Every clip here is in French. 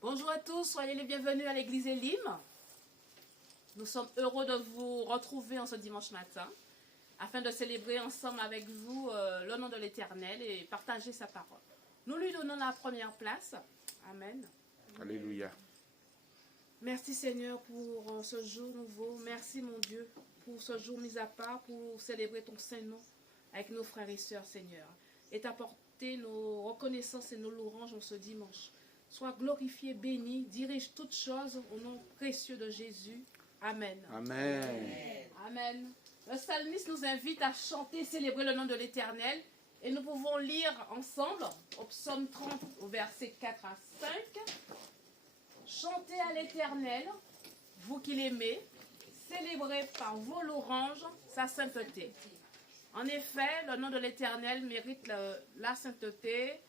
Bonjour à tous, soyez les bienvenus à l'église Elim. Nous sommes heureux de vous retrouver en ce dimanche matin afin de célébrer ensemble avec vous le nom de l'Éternel et partager sa parole. Nous lui donnons la première place. Amen. Alléluia. Merci Seigneur pour ce jour nouveau. Merci mon Dieu pour ce jour mis à part pour célébrer ton Saint-Nom avec nos frères et sœurs Seigneur. Et t'apporter nos reconnaissances et nos louanges en ce dimanche. Sois glorifié, béni, dirige toutes choses au nom précieux de Jésus. Amen. Amen. Amen. Le psalmiste nous invite à chanter, célébrer le nom de l'Éternel. Et nous pouvons lire ensemble au psaume 30, au verset 4 à 5. Chantez à l'Éternel, vous qui l'aimez, célébrez par vos louanges sa sainteté. En effet, le nom de l'Éternel mérite la sainteté,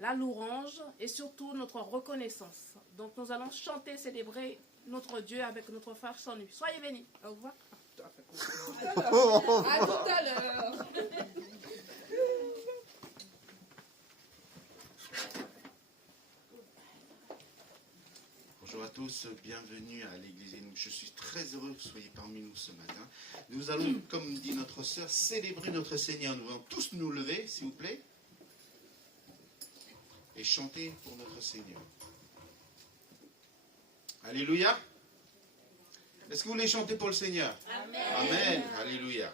la louange et surtout notre reconnaissance. Donc nous allons chanter, célébrer notre Dieu avec notre frère sans nu. Soyez bénis. Au revoir. À tout à l'heure. Bonjour à tous, bienvenue à l'église. Je suis très heureux que vous soyez parmi nous ce matin. Nous allons, comme dit notre sœur, célébrer notre Seigneur. Nous allons tous nous lever, s'il vous plaît, et chanter pour notre Seigneur. Alléluia. Est-ce que vous voulez chanter pour le Seigneur? Amen. Amen. Alléluia.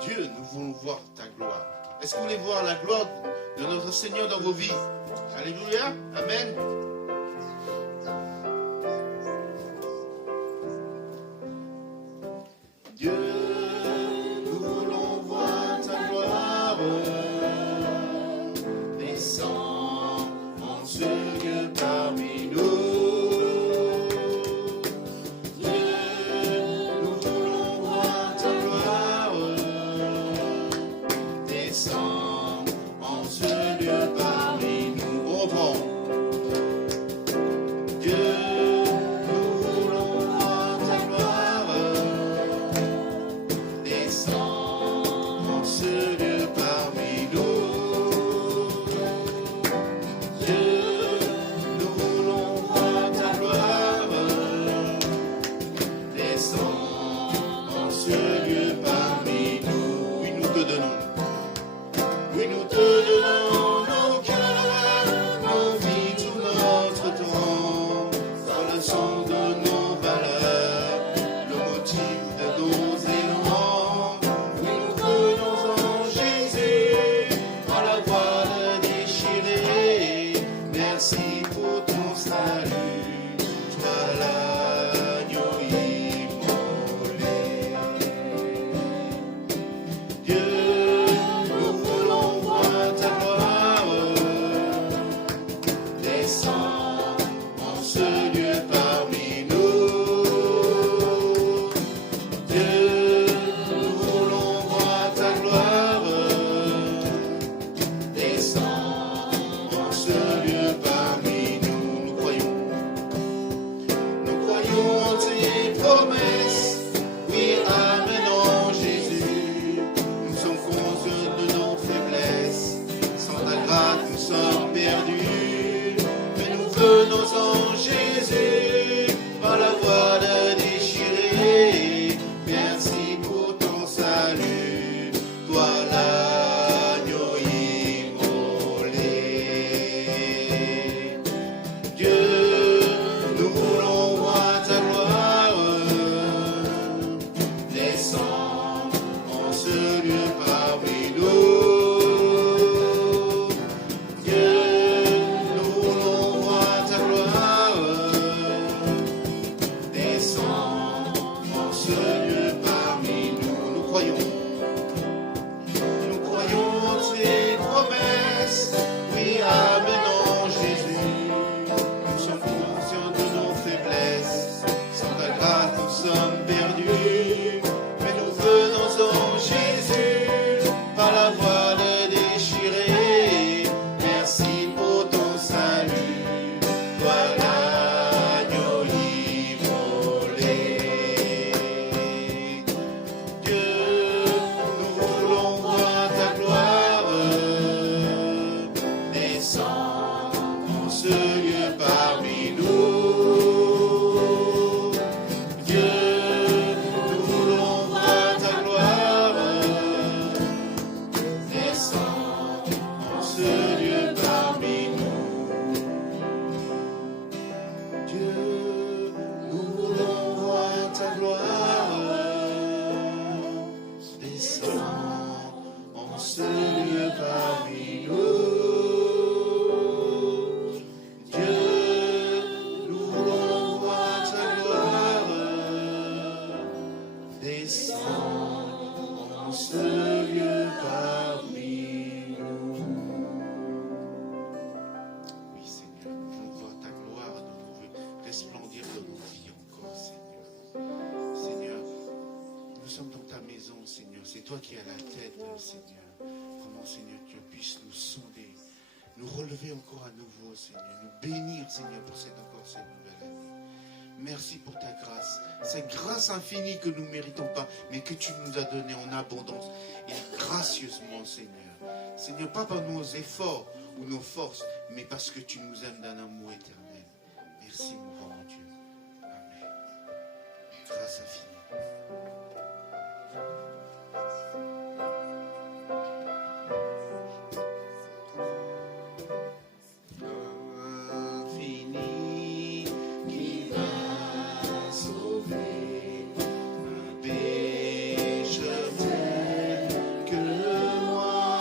Dieu, nous voulons voir ta gloire. Est-ce que vous voulez voir la gloire de notre Seigneur dans vos vies? Alléluia. Amen. Dieu, nous voulons voir ta gloire. Descends en ce lieu parmi nous. Dieu, nous voulons voir ta gloire. Descends en ce lieu parmi nous. On reprend. ce lieu parmi nous. Dieu, nous voulons voir ta gloire descendre en ce lieu parmi nous. Dieu, nous voulons voir ta gloire descendre en ce lieu parmi nous. Oui, Seigneur, nous voulons voir ta gloire resplendir de nos vies encore, Seigneur. Seigneur, nous sommes dans ta maison, Seigneur. C'est toi qui as la tête, Seigneur. Vraiment, Seigneur, que tu puisses nous sonder, nous relever encore à nouveau, Seigneur. Nous bénir, Seigneur, pour cette nouvelle année. Merci pour ta grâce. Cette grâce infinie que nous ne méritons pas, mais que tu nous as donnée en abondance et gracieusement, Seigneur. Seigneur, pas par nos efforts ou nos forces, mais parce que tu nous aimes d'un amour éternel. Merci, mon grand Dieu. Amen. Grâce infinie. Infini qui va sauver un pécheur tel que moi.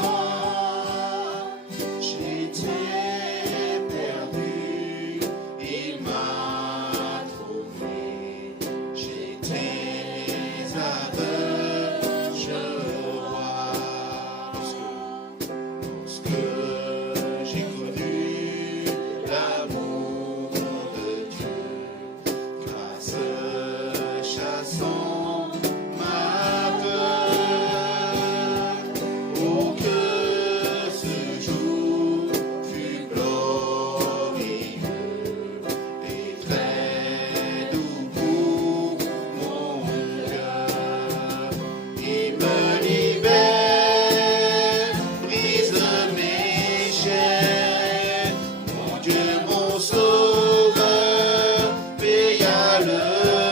J'étais perdu, il m'a trouvé. J'étais aveugle, je vois. Lorsque j'ai connu l'amour de Dieu, grâce chassant ma peur. Oh, que ce jour fut glorieux et très doux pour mon cœur. Il me libère, brise mes chaînes. Mon Dieu, mon sauveur, paya le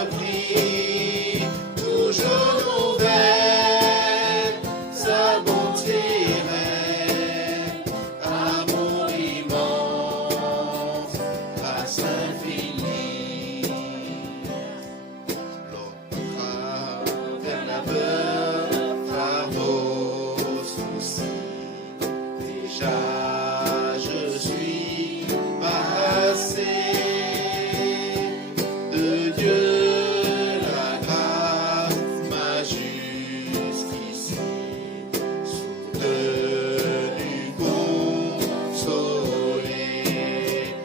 prix. Toujours nouvelle, sa bonté règne. Amour immense, grâce infinie. L'autre vers la peur, fardeau, souci. Déjà je suis passé de Dieu, la grâce m'a jusqu'ici soutenu, consolé.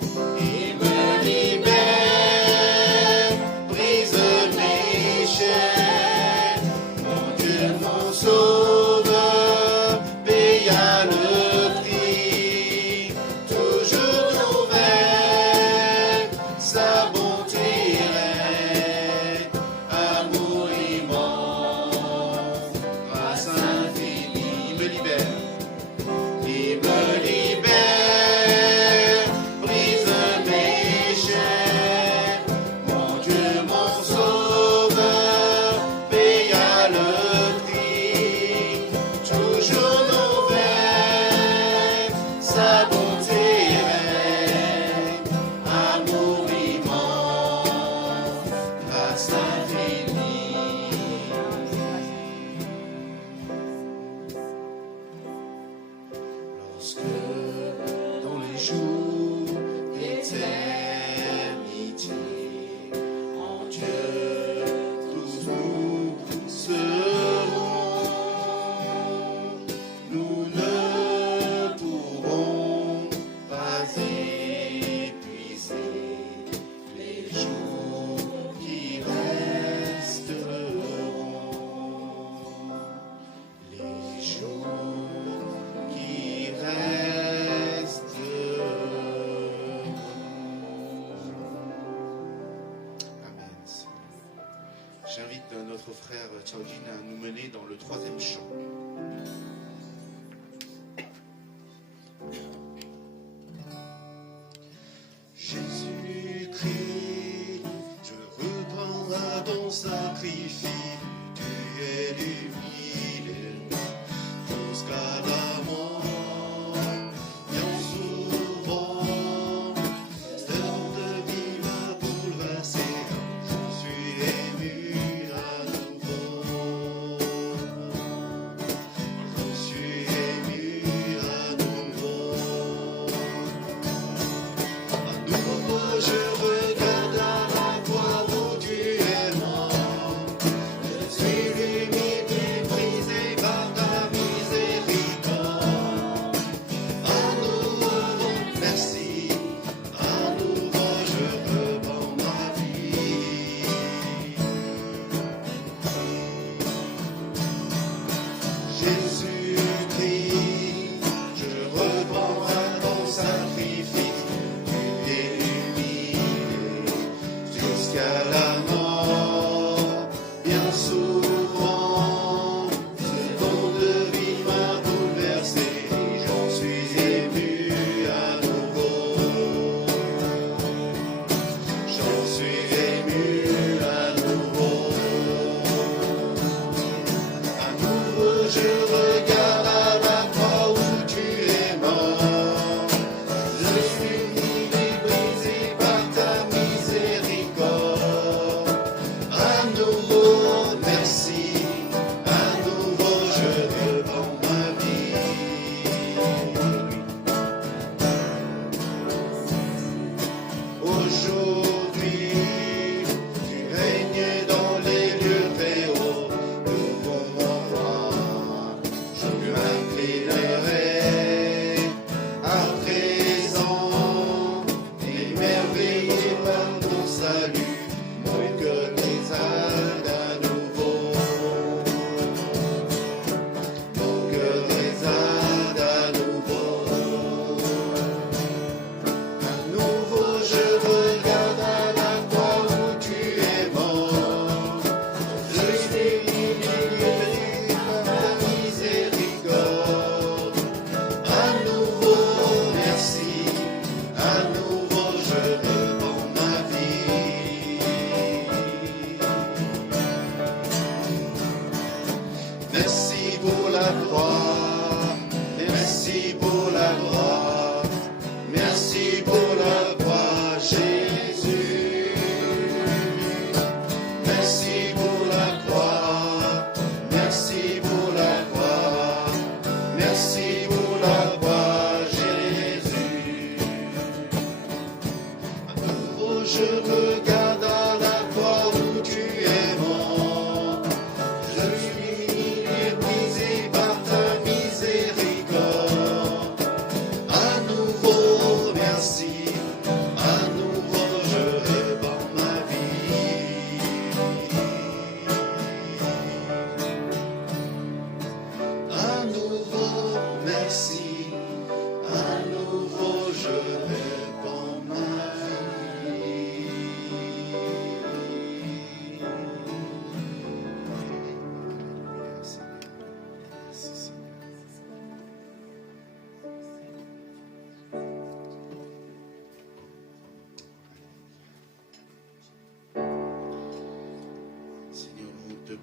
Il me libère, brise mes chaînes. Mon Dieu, mon sauveur, paya le prix. Toujours nouvelle, sa bonté règne. Amour immense, grâce infinie. Il me libère. Il me libère, brise mes chaînes. Mon Dieu, mon sauveur, paya le prix. Toujours nouvelle, sa bonté règne. Amour immense, grâce infinie. Lorsque dans les jours d'éternité, en Dieu tous nous serons, nous ne pourrons pas épuiser les jours qui resteront. Les jours qui resteront. Amen. J'invite notre frère Tchaoudine à nous mener dans le 3e chant. Jésus-Christ, je reprendrai ton sacrifice, tu es l'humile jusqu'à la mort.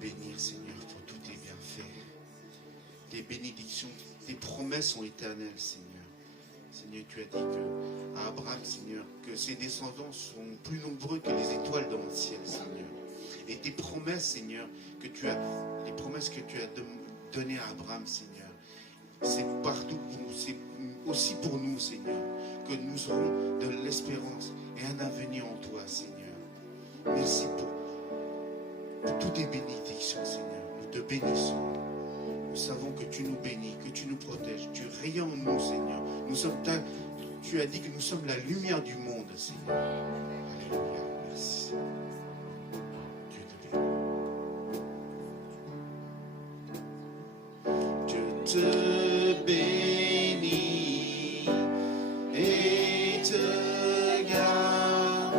bénir, Seigneur, pour tous tes bienfaits. Tes bénédictions, tes promesses sont éternelles, Seigneur. Seigneur, tu as dit à Abraham, Seigneur, que ses descendants sont plus nombreux que les étoiles dans le ciel, Seigneur. Et tes promesses, Seigneur, les promesses que tu as données à Abraham, Seigneur, c'est partout, c'est aussi pour nous, Seigneur, que nous aurons de l'espérance et un avenir en toi, Seigneur. Merci pour toutes tes bénédictions, Seigneur. Nous te bénissons. Nous savons que tu nous bénis, que tu nous protèges. Tu rayonnes en nous, Seigneur. Tu as dit que nous sommes la lumière du monde, Seigneur. Alléluia. Merci. Dieu te bénit. Dieu te bénit et te garde.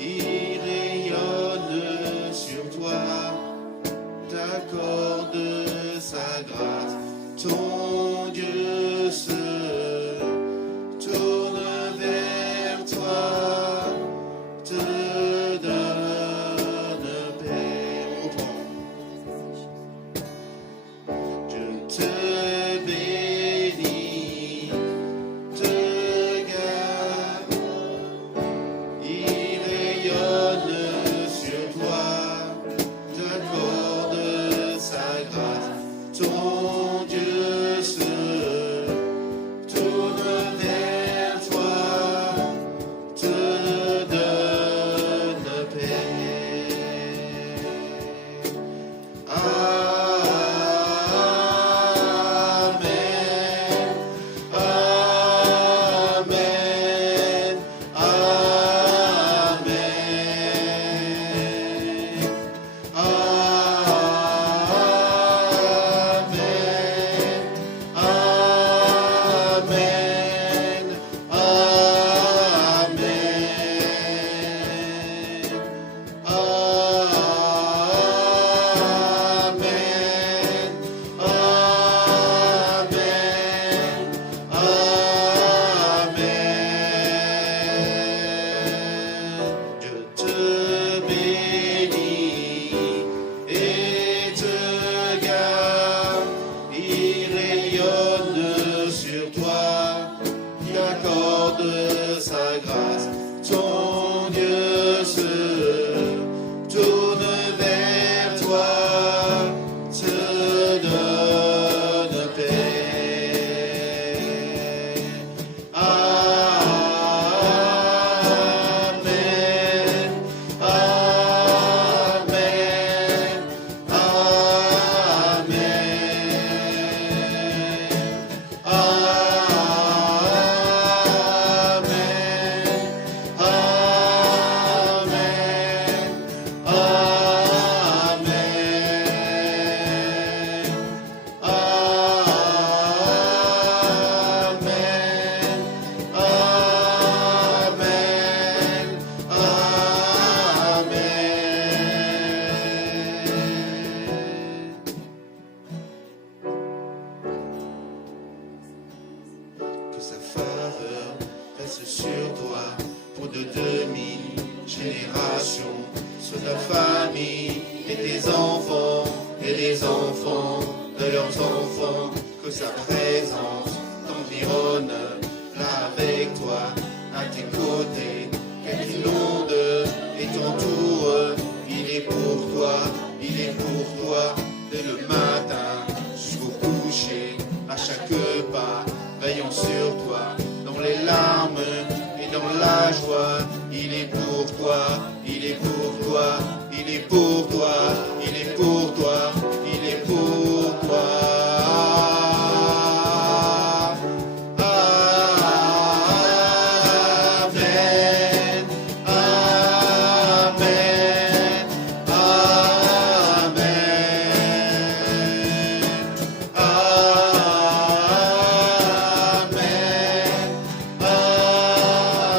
Il rayonne sur toi, t'accorde sa grâce. Ton Dieu se tourne vers toi, te donne paix. Dieu te bénit, te garde. Il rayonne sur toi, t'accorde sa grâce. Ton Dieu se tourne vers toi, te donne paix. Amen, Amen, Amen, Dieu te bénit et te garde. Il rayonne sur toi, t'accorde sa grâce. Ton Dieu se tourne vers toi, te donne paix. Amen, Amen, Amen, que sa faveur reste sur toi pour de 2000 générations, sur ta famille et tes enfants et les enfants de leurs enfants, que sa présence t'environne là avec toi, à tes côtés, qu'elle inonde et t'entoure. Il est pour toi, il est pour toi, dès le matin jusqu'au coucher, à chaque pas, veillant sur toi, dans les larmes et dans la joie. Il est pour toi, il est pour toi, il est pour toi, il est pour toi, il est pour toi. Amen, Amen, Amen,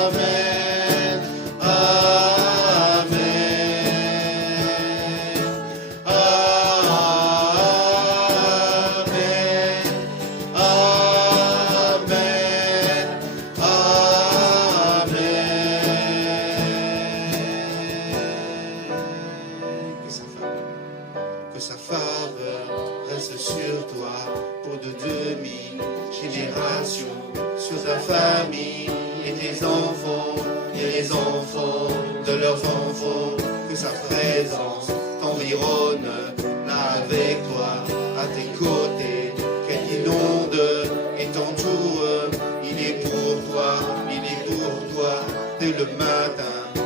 Amen, Amen. famille et tes enfants et les enfants de leurs enfants. Que sa présence t'environne là avec toi, à tes côtés, qu'elle inonde et t'entoure. Il est pour toi, il est pour toi, dès le matin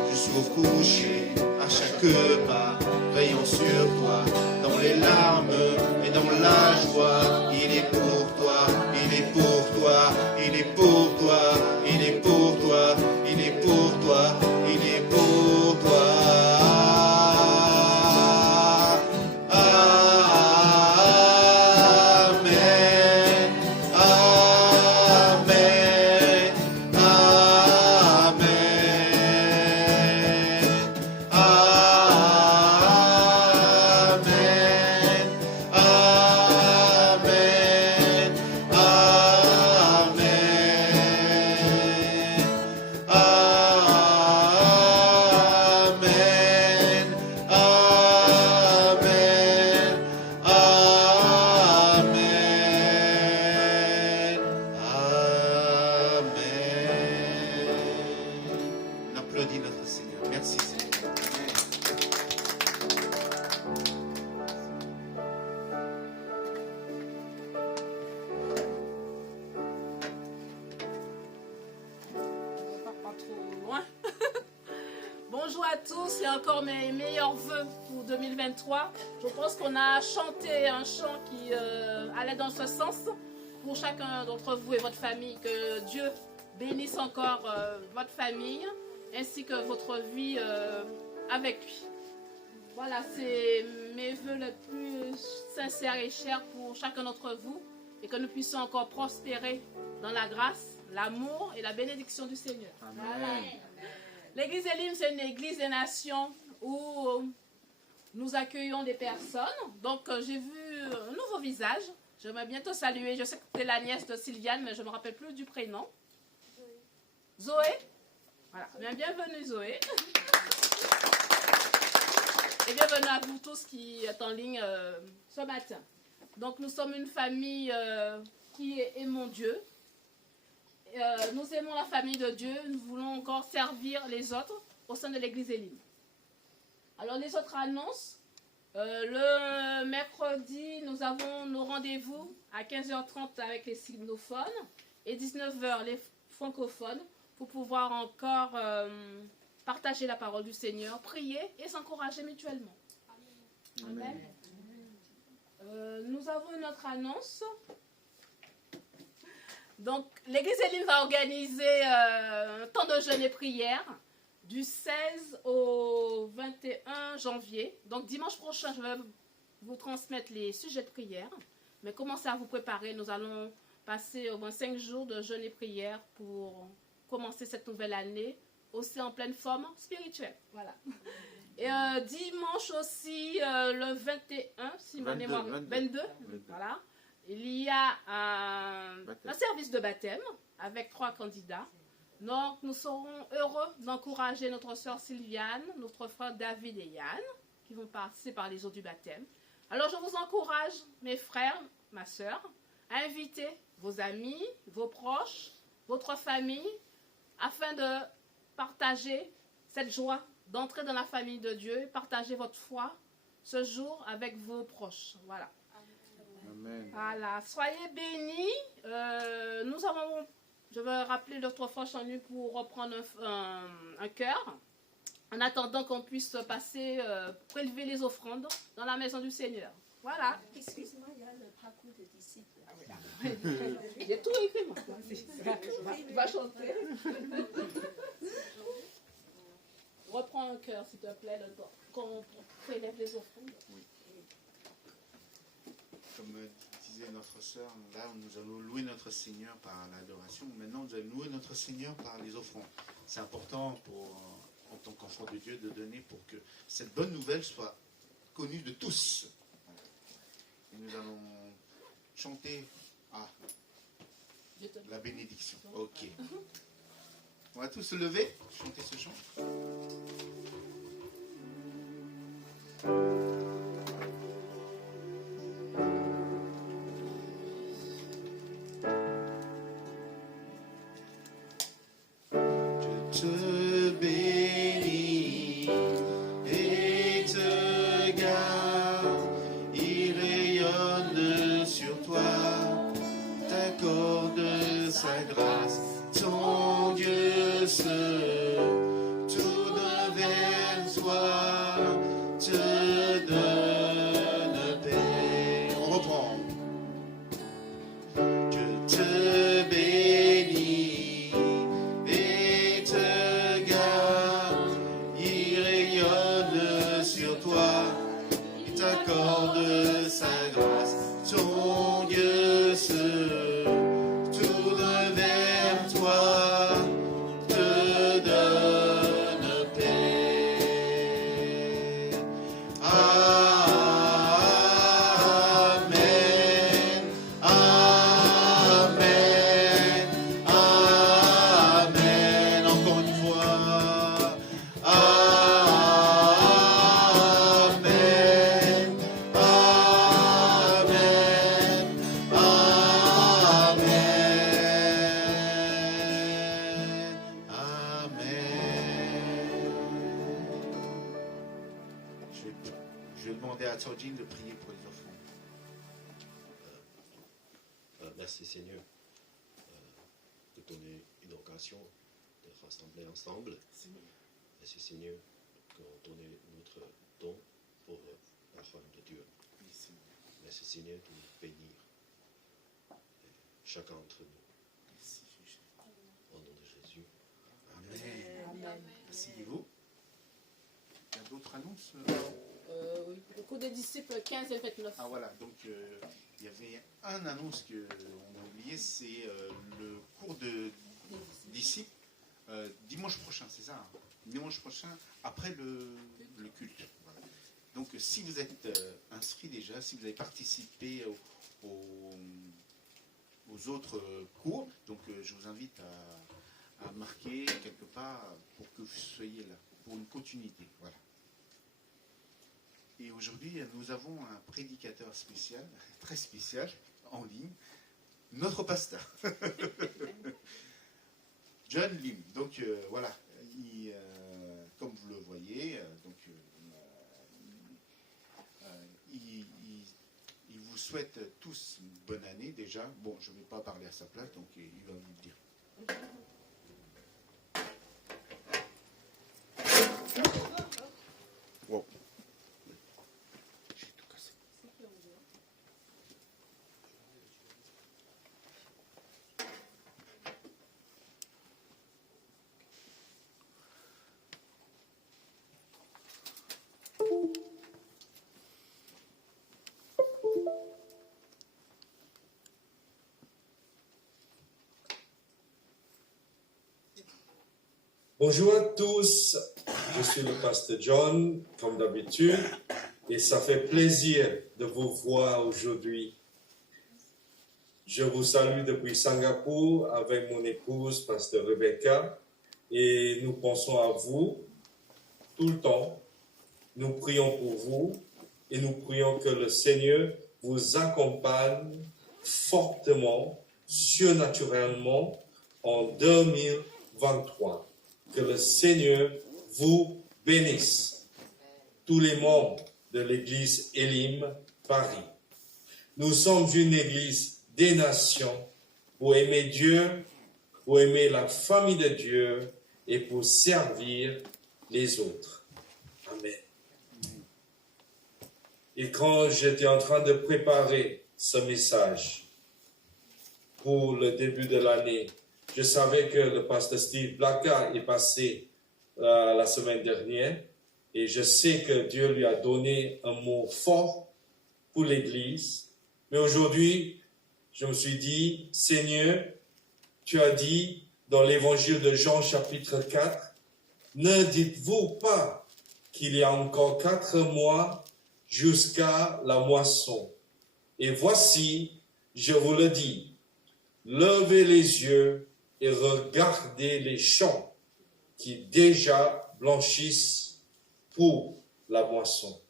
jusqu'au coucher, à chaque pas, veillant sur toi, dans les larmes et dans la joie. Il est pour toi, il est pour toi, il est pour toi, il est pour toi, il est pour toi, il est pour toi. Bonjour à tous et encore mes meilleurs vœux pour 2023. Je pense qu'on a chanté un chant qui allait dans ce sens pour chacun d'entre vous et votre famille. Que Dieu bénisse encore votre famille ainsi que votre vie avec lui. Voilà, c'est mes vœux les plus sincères et chers pour chacun d'entre vous et que nous puissions encore prospérer dans la grâce, l'amour et la bénédiction du Seigneur. Amen. L'église Elim, c'est une église des nations où nous accueillons des personnes. Donc, j'ai vu un nouveau visage. J'aimerais bientôt saluer. Je sais que c'est la nièce de Sylviane, mais je ne me rappelle plus du prénom. Zoé. Voilà. Bienvenue, Zoé. Et bienvenue à vous tous qui êtes en ligne ce matin. Donc, nous sommes une famille qui aimons Dieu. Nous aimons la famille de Dieu, nous voulons encore servir les autres au sein de l'église Elim. Alors les autres annonces, le mercredi, nous avons nos rendez-vous à 15h30 avec les signophones et 19h les francophones pour pouvoir encore partager la parole du Seigneur, prier et s'encourager mutuellement. Amen. Nous avons une autre annonce. Donc, l'église Elim va organiser un temps de jeûne et prière du 16 au 21 janvier. Donc, dimanche prochain, je vais vous transmettre les sujets de prière. Mais commencez à vous préparer. Nous allons passer au moins 5 jours de jeûne et prière pour commencer cette nouvelle année aussi en pleine forme spirituelle. Voilà. Et dimanche aussi, le 21, si ma mémoire... 22. Voilà. Il y a un service de baptême avec 3 candidats. Donc, nous serons heureux d'encourager notre sœur Sylviane, notre frère David et Yann, qui vont passer par les eaux du baptême. Alors, je vous encourage, mes frères, ma sœur, à inviter vos amis, vos proches, votre famille, afin de partager cette joie, d'entrer dans la famille de Dieu, partager votre foi ce jour avec vos proches. Voilà. Amen. Voilà, soyez bénis. Je vais rappeler l'autre fois chanu pour reprendre un cœur. En attendant qu'on puisse passer, prélever les offrandes dans la maison du Seigneur. Voilà. Excuse-moi, il y a le parcours de disciples. J'ai tout écrit, moi. Tu vas chanter. Reprends un cœur, s'il te plaît, qu'on prélève les offrandes. Oui. Comme disait notre sœur, là nous allons louer notre Seigneur par l'adoration. Maintenant nous allons louer notre Seigneur par les offrandes. C'est important en tant qu'enfant de Dieu de donner pour que cette bonne nouvelle soit connue de tous. Et nous allons chanter la bénédiction. Ok. On va tous se lever, chanter ce chant. ton Dieu se tourne vers toi, te donne paix. On reprend. Je te bénis et te garde, il rayonne sur toi, il t'accorde sa grâce. Ton Dieu se tourne vers toi, te donne paix. Amen, amen, amen. Encore une fois. Amen, amen, amen, amen. Je vais demander à Tordine de prier pour les enfants. Merci Seigneur de donner une occasion de rassembler ensemble. Merci Seigneur de donner notre don pour la royaume de Dieu. Merci Seigneur de nous bénir, chacun d'entre nous. Au nom de Jésus. Amen. Merci. Et vous? Il y a d'autres annonces? Oui, le cours des disciples 15 et 29. Ah voilà, donc il y avait un annonce qu'on a oublié, c'est le cours de disciples dimanche prochain, c'est ça, hein? Dimanche prochain, après le culte. Voilà. Donc si vous êtes inscrit déjà, si vous avez participé aux autres cours, donc je vous invite à marquer quelque part pour que vous soyez là, pour une continuité. Voilà. Et aujourd'hui, nous avons un prédicateur spécial, très spécial, en ligne, notre pasteur, John Lim. Donc voilà, comme vous le voyez, il vous souhaite tous une bonne année déjà. Bon, je ne vais pas parler à sa place, donc il va vous le dire. Wow. J'ai tout cassé. Bonjour à tous, je suis le pasteur John, comme d'habitude, et ça fait plaisir de vous voir aujourd'hui. Je vous salue depuis Singapour avec mon épouse, pasteur Rebecca, et nous pensons à vous tout le temps. Nous prions pour vous et nous prions que le Seigneur vous accompagne fortement, surnaturellement en 2023. Que le Seigneur vous bénisse. Tous les membres de l'église Elim Paris. Nous sommes une église des nations pour aimer Dieu, pour aimer la famille de Dieu et pour servir les autres. Amen. Et quand j'étais en train de préparer ce message pour le début de l'année, je savais que le pasteur Steve Blacka est passé la semaine dernière et je sais que Dieu lui a donné un mot fort pour l'Église. Mais aujourd'hui, je me suis dit, Seigneur, tu as dit dans l'évangile de Jean chapitre 4, ne dites-vous pas qu'il y a encore 4 mois jusqu'à la moisson. Et voici, je vous le dis, levez les yeux et regardez les champs qui déjà blanchissent pour la moisson.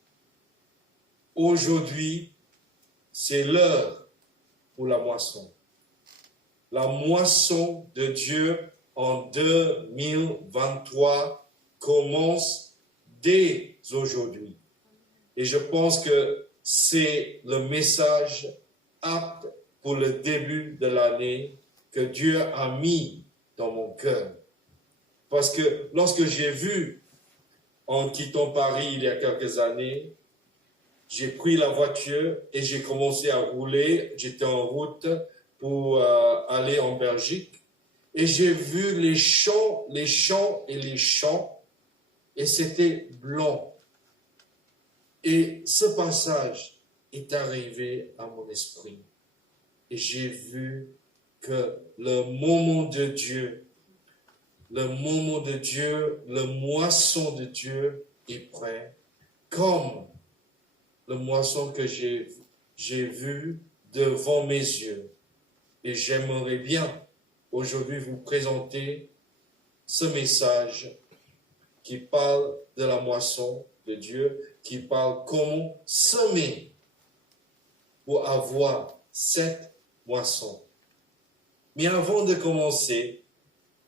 Aujourd'hui, c'est l'heure pour la moisson. La moisson de Dieu en 2023 commence dès aujourd'hui. Et je pense que c'est le message apte pour le début de l'année que Dieu a mis dans mon cœur. Parce que lorsque j'ai vu, en quittant Paris il y a quelques années, j'ai pris la voiture et j'ai commencé à rouler. J'étais en route pour aller en Belgique. Et j'ai vu les champs, et c'était blanc. Et ce passage est arrivé à mon esprit. Et j'ai vu que le moment de Dieu, le moisson de Dieu est prêt, comme le moisson que j'ai vu devant mes yeux. Et j'aimerais bien aujourd'hui vous présenter ce message qui parle de la moisson de Dieu, qui parle comment semer pour avoir cette moisson. Mais avant de commencer,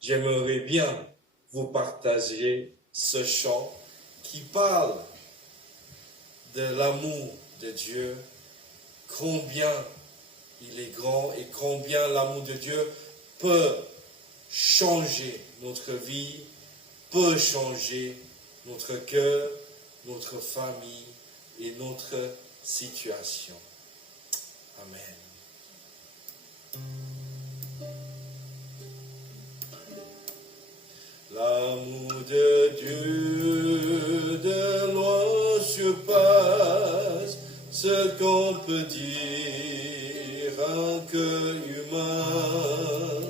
j'aimerais bien vous partager ce chant qui parle de l'amour de Dieu, combien il est grand et combien l'amour de Dieu peut changer notre vie, peut changer notre cœur, notre famille et notre situation. Amen. L'amour de Dieu de loin surpasse ce qu'on peut dire un cœur humain.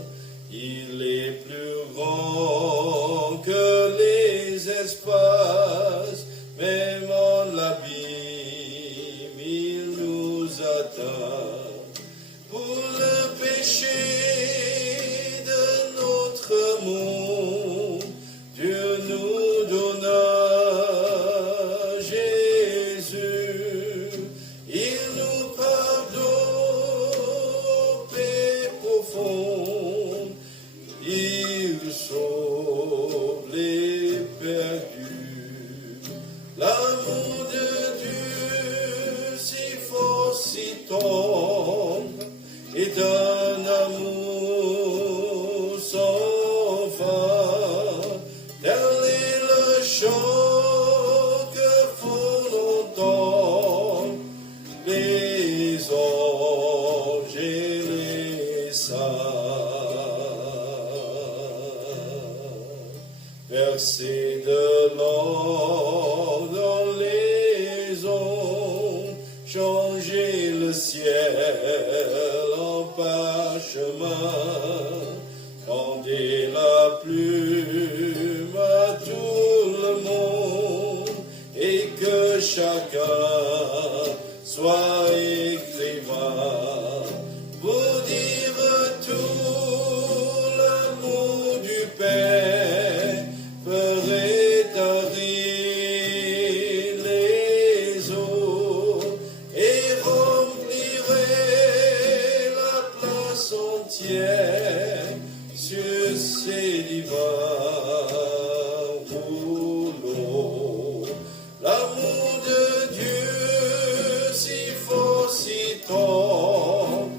Il est plus grand que les espaces, même en l'abîme, il nous atteint. Pour le péché de notre monde, Dieu nous donna Jésus. Il nous pardonne, paix profonde. Il sauve les perdus. L'amour de Dieu si fort, si tendre, est un amour sans fin. Tel est le chant que font entendre les anges et les saints. Verser de l'or dans les ondes, changer le ciel en parchemin, tendez la plume à tout le monde et que chacun soit écrivain pour dire tout l'amour du Père ferait tarir les eaux et remplirait la place entière sur ces divins rouleaux. L'amour de Dieu si fort, si tendre,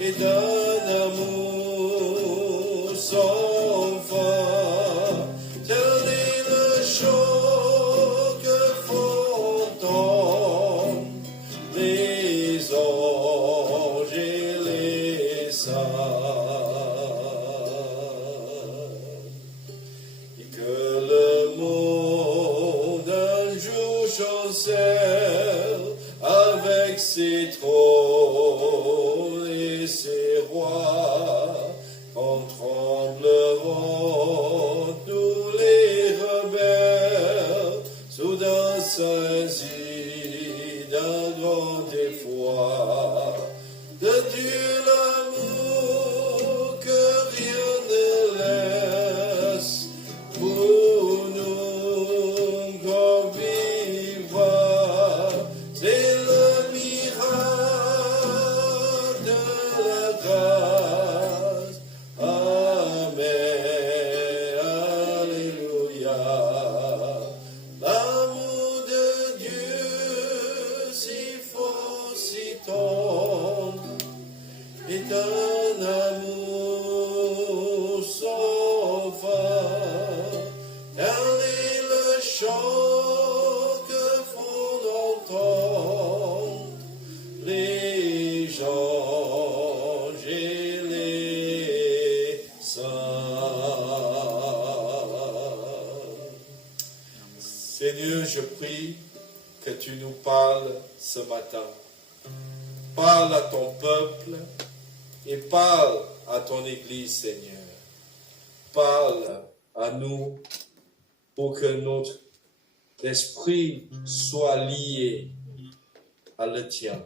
et d'un amour sans fin. Tel est le chant que font entendre les anges et les saints. Seigneur, je prie que tu nous parles ce matin. Parle à ton peuple et parle à ton Église, Seigneur. Parle à nous pour que notre esprit soit lié à le tien.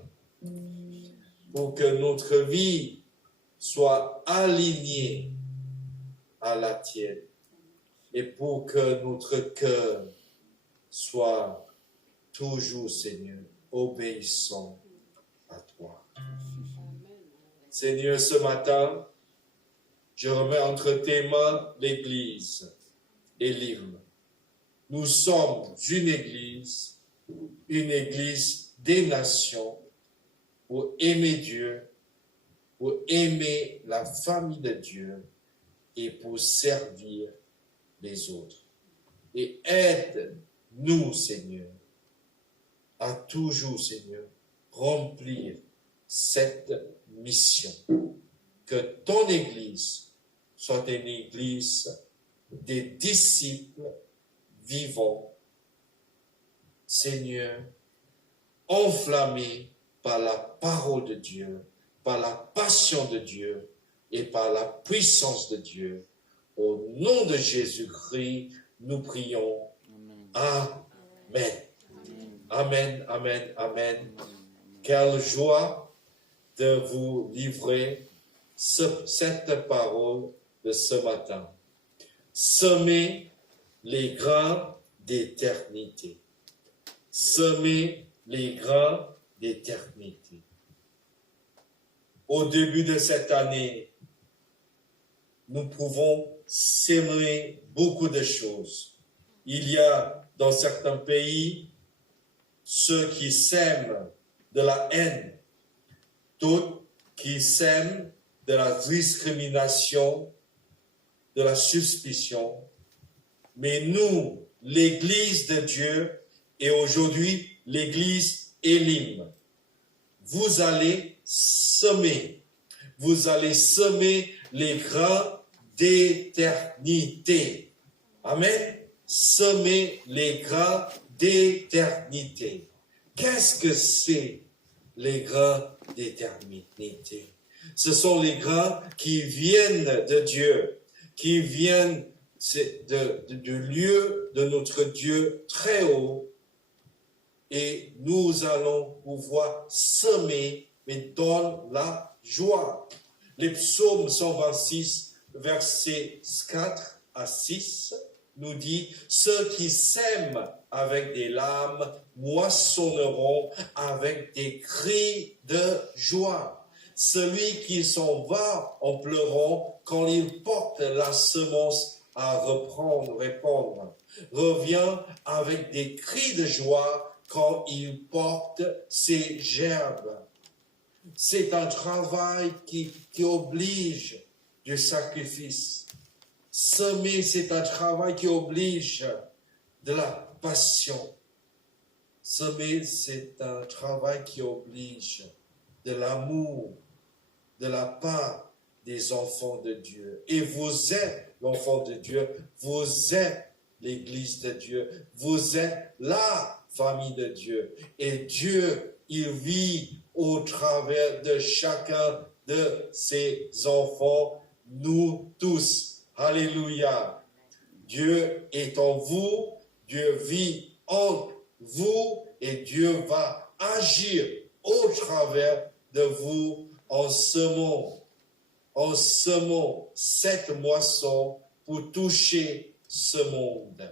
Pour que notre vie soit alignée à la tienne. Et pour que notre cœur soit toujours, Seigneur, obéissant à toi. Seigneur, ce matin, je remets entre tes mains l'Église et l'hymne. Nous sommes une Église des nations, pour aimer Dieu, pour aimer la famille de Dieu et pour servir les autres. Et aide-nous, Seigneur, à toujours, Seigneur, remplir cette mission. Que ton Église soit une Église des disciples vivants, Seigneur, enflammés par la parole de Dieu, par la passion de Dieu et par la puissance de Dieu. Au nom de Jésus-Christ, nous prions. Amen. Amen, amen, amen. Quelle joie de vous livrer cette parole de ce matin. Semer les grains d'éternité. Semer les grains d'éternité. Au début de cette année, nous pouvons s'aimer beaucoup de choses. Il y a dans certains pays ceux qui sèment de la haine, d'autres qui sèment de la discrimination, de la suspicion. Mais nous, l'Église de Dieu, et aujourd'hui l'Église Élim, vous allez semer les grains d'éternité. Amen. Semer les grains d'éternité. Qu'est-ce que c'est les grains d'éternité? Ce sont les grains qui viennent de Dieu, qui viennent du lieu de notre Dieu très haut. Et nous allons pouvoir semer, mais dans la joie. Les psaumes 126, versets 4 à 6, nous dit « Ceux qui sèment avec des larmes moissonneront avec des cris de joie. Celui qui s'en va en pleurant quand il porte la semence à répandre, revient avec des cris de joie quand il porte ses gerbes. » C'est un travail qui oblige du sacrifice. Semer, c'est un travail qui oblige de la passion. Semer, c'est un travail qui oblige de l'amour, de la part des enfants de Dieu. Et vous êtes l'enfant de Dieu, vous êtes l'Église de Dieu, vous êtes la famille de Dieu. Et Dieu, il vit au travers de chacun de ses enfants, nous tous. Alléluia. Dieu est en vous, Dieu vit en vous et Dieu va agir au travers de vous en semant cette moisson pour toucher ce monde.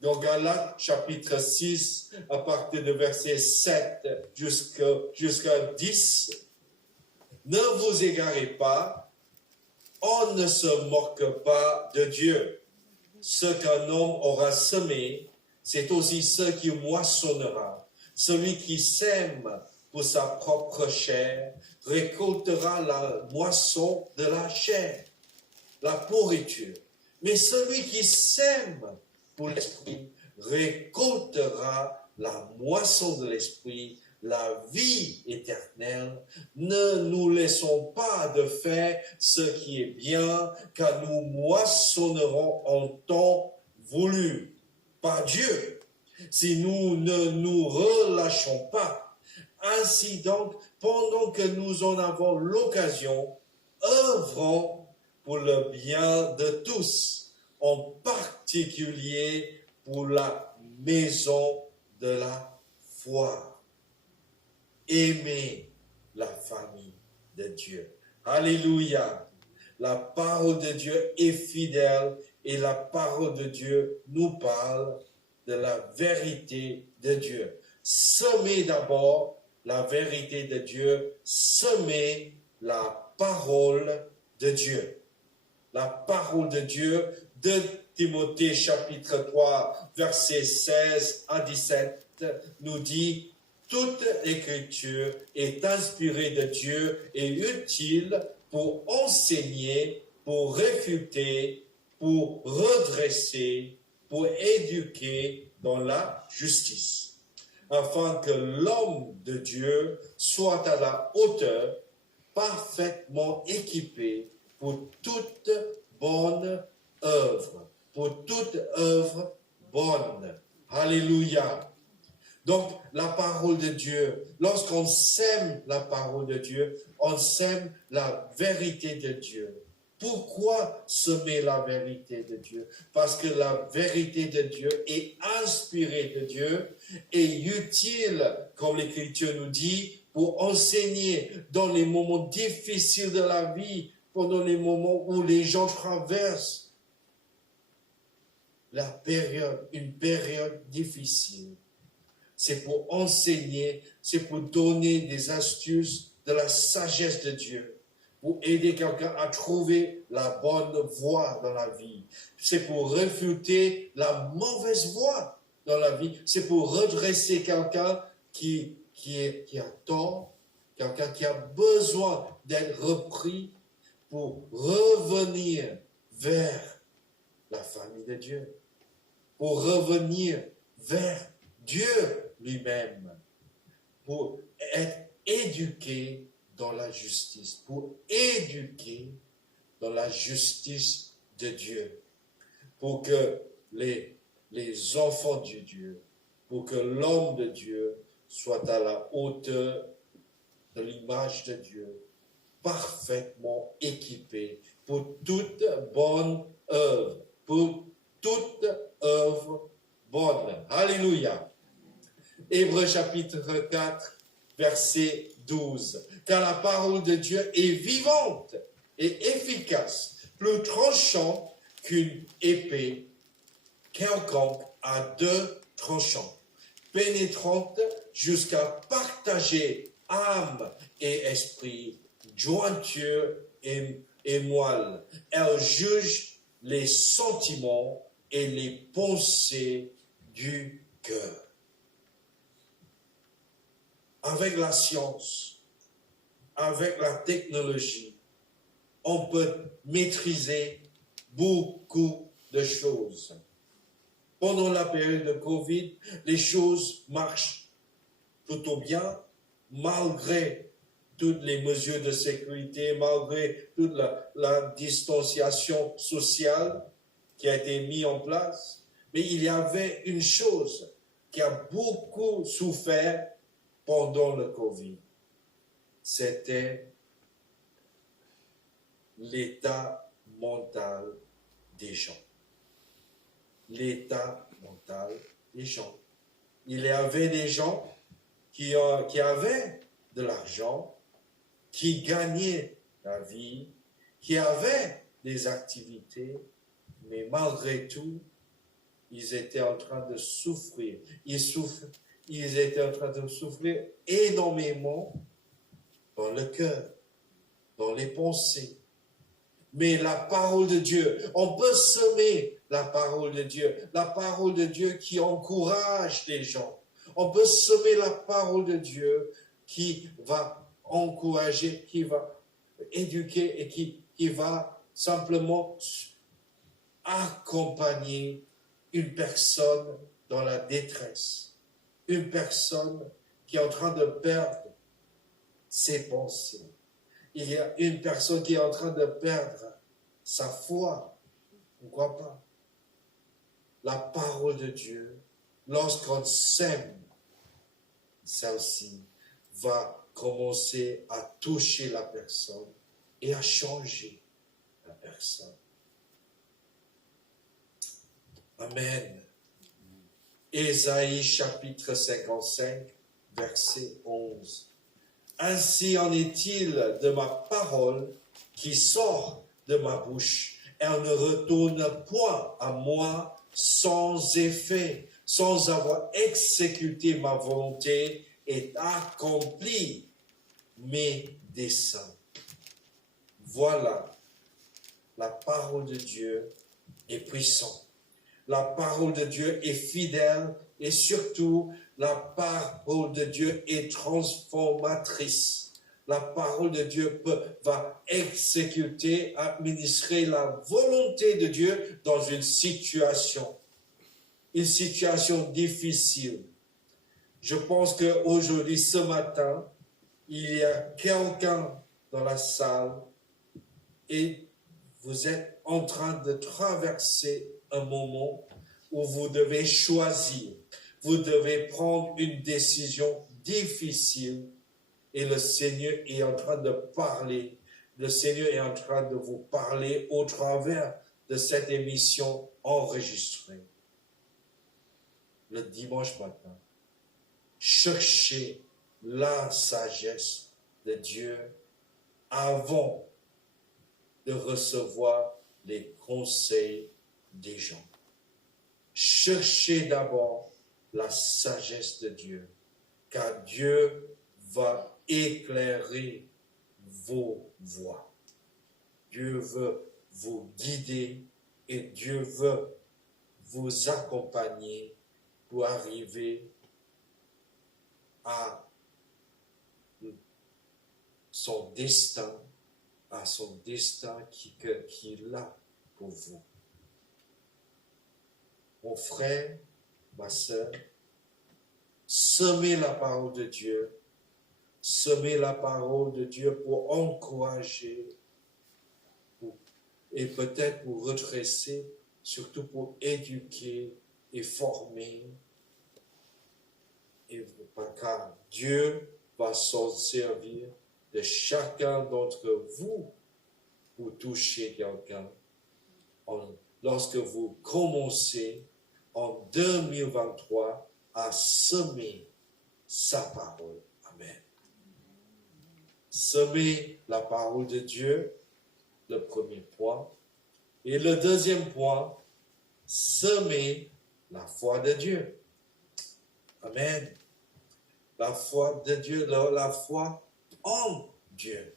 Dans Galates chapitre 6, à partir de verset 7 jusqu'à 10, ne vous égarez pas, on ne se moque pas de Dieu. Ce qu'un homme aura semé, c'est aussi ce qui moissonnera. Celui qui sème pour sa propre chair récoltera la moisson de la chair, la pourriture. Mais celui qui sème pour l'esprit récoltera la moisson de l'esprit, la vie éternelle. Ne nous laissons pas de faire ce qui est bien, car nous moissonnerons en temps voulu. par Dieu si nous ne nous relâchons pas. Ainsi donc, pendant que nous en avons l'occasion, œuvrons pour le bien de tous, en particulier pour la maison de la foi. Aimez la famille de Dieu. Alléluia. La parole de Dieu est fidèle et la parole de Dieu nous parle de la vérité de Dieu. Semez d'abord la vérité de Dieu, semez la parole de Dieu. La parole de Dieu, de Timothée chapitre 3, versets 16 à 17, nous dit « Toute écriture est inspirée de Dieu et utile pour enseigner, pour réfuter, pour redresser, pour éduquer dans la justice, afin que l'homme de Dieu soit à la hauteur, parfaitement équipé pour toute bonne œuvre, pour toute œuvre bonne. Alléluia. Donc, la parole de Dieu, lorsqu'on sème la parole de Dieu, on sème la vérité de Dieu. Pourquoi semer la vérité de Dieu? Parce que la vérité de Dieu est inspirée de Dieu et utile, comme l'Écriture nous dit, pour enseigner dans les moments difficiles de la vie, pendant les moments où les gens traversent une période difficile. C'est pour enseigner, c'est pour donner des astuces de la sagesse de Dieu, pour aider quelqu'un à trouver la bonne voie dans la vie. C'est pour réfuter la mauvaise voie dans la vie. C'est pour redresser quelqu'un qui a tort, quelqu'un qui a besoin d'être repris, pour revenir vers la famille de Dieu, pour revenir vers Dieu lui-même, pour être éduqué dans la justice, pour éduquer dans la justice de Dieu, pour que les enfants de Dieu, pour que l'homme de Dieu soit à la hauteur de l'image de Dieu, parfaitement équipé pour toute bonne œuvre, pour toute œuvre bonne. Alléluia. Hébreux chapitre 4, verset 12. Car la parole de Dieu est vivante et efficace, plus tranchante qu'une épée quelconque à deux tranchants, pénétrante jusqu'à partager âme et esprit, jointure et moelle. Elle juge les sentiments et les pensées du cœur. Avec la science, avec la technologie, on peut maîtriser beaucoup de choses. Pendant la période de Covid, les choses marchent plutôt bien, malgré toutes les mesures de sécurité, malgré toute la distanciation sociale qui a été mise en place. Mais il y avait une chose qui a beaucoup souffert pendant le Covid. C'était l'état mental des gens. L'état mental des gens. Il y avait des gens qui avaient de l'argent, qui gagnaient la vie, qui avaient des activités, mais malgré tout, ils étaient en train de souffrir. Ils étaient en train de souffrir énormément dans le cœur, dans les pensées. Mais la parole de Dieu, on peut semer la parole de Dieu qui encourage les gens. On peut semer la parole de Dieu qui va encourager, qui va éduquer et qui va simplement accompagner une personne dans la détresse. Une personne qui est en train de perdre ses pensées. Il y a une personne qui est en train de perdre sa foi. On ne croit pas. la parole de Dieu, lorsqu'on sème, celle-ci va commencer à toucher la personne et à changer la personne. Amen. Ésaïe chapitre 55, verset 11. Ainsi en est-il de ma parole qui sort de ma bouche. Elle ne retourne point à moi sans effet, sans avoir exécuté ma volonté et accompli mes desseins. Voilà, la parole de Dieu est puissante. La parole de Dieu est fidèle et surtout, la parole de Dieu est transformatrice. La parole de Dieu va exécuter, administrer la volonté de Dieu dans une situation difficile. Je pense qu'aujourd'hui, ce matin, il y a quelqu'un dans la salle et vous êtes en train de traverser un moment où vous devez choisir. Vous devez prendre une décision difficile et le Seigneur est en train de parler. Le Seigneur est en train de vous parler au travers de cette émission enregistrée. Le dimanche matin, cherchez la sagesse de Dieu avant de recevoir les conseils des gens. Cherchez d'abord la sagesse de Dieu, car Dieu va éclairer vos voies. Dieu veut vous guider et Dieu veut vous accompagner pour arriver à son destin, qu'il a pour vous. Mon frère, ma sœur, semez la parole de Dieu. Semez la parole de Dieu pour encourager et peut-être pour redresser, surtout pour éduquer et former. Car Dieu va s'en servir de chacun d'entre vous pour toucher quelqu'un. Lorsque vous commencez en 2023 à semer sa parole. Amen. Semer la parole de Dieu, le premier point. Et le deuxième point, semer la foi de Dieu. Amen. La foi de Dieu, la foi en Dieu.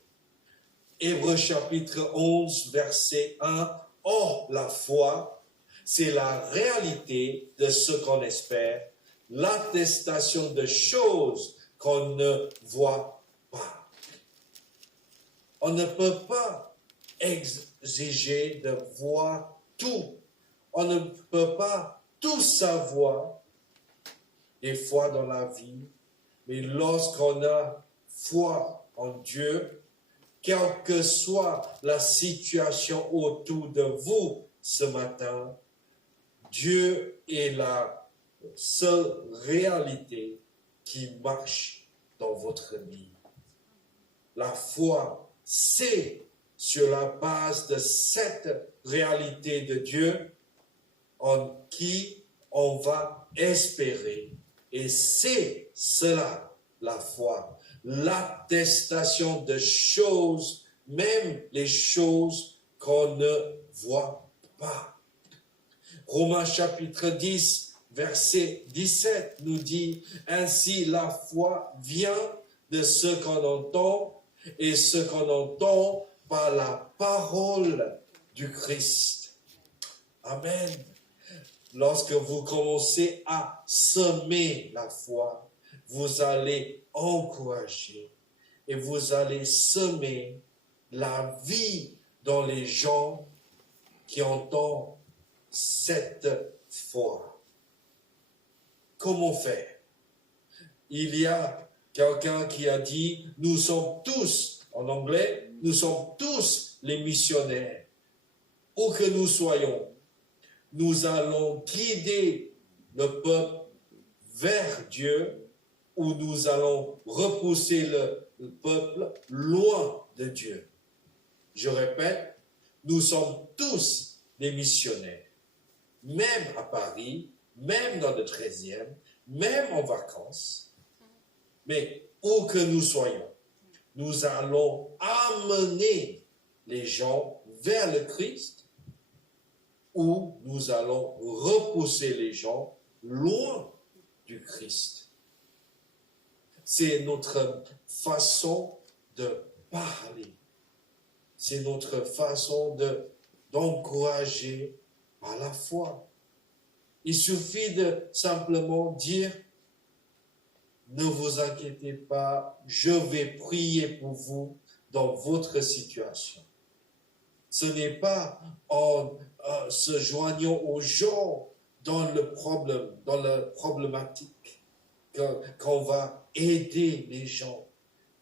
Hébreux chapitre 11, verset 1. Or, la foi, c'est la réalité de ce qu'on espère, l'attestation de choses qu'on ne voit pas. On ne peut pas exiger de voir tout. On ne peut pas tout savoir des fois dans la vie, mais lorsqu'on a foi en Dieu, quelle que soit la situation autour de vous ce matin, Dieu est la seule réalité qui marche dans votre vie. La foi, c'est sur la base de cette réalité de Dieu en qui on va espérer. Et c'est cela, la foi. L'attestation de choses, même les choses qu'on ne voit pas. Romains chapitre 10, verset 17 nous dit, « Ainsi la foi vient de ce qu'on entend, et ce qu'on entend par la parole du Christ. » Amen. Lorsque vous commencez à semer la foi, vous allez encourager et vous allez semer la vie dans les gens qui entendent cette foi. Comment faire? Il y a quelqu'un qui a dit, nous sommes tous, en anglais, nous sommes tous les missionnaires, où que nous soyons. nous allons guider le peuple vers Dieu ou nous allons repousser le peuple loin de Dieu. Je répète, nous sommes tous des missionnaires, même à Paris, même dans le 13e, même en vacances. Mais où que nous soyons, nous allons amener les gens vers le Christ ou nous allons repousser les gens loin du Christ. C'est notre façon de parler. C'est notre façon d'encourager à la foi. Il suffit de simplement dire, ne vous inquiétez pas, je vais prier pour vous dans votre situation. Ce n'est pas en se joignant aux gens dans le problème, dans la problématique, qu'on va aider les gens.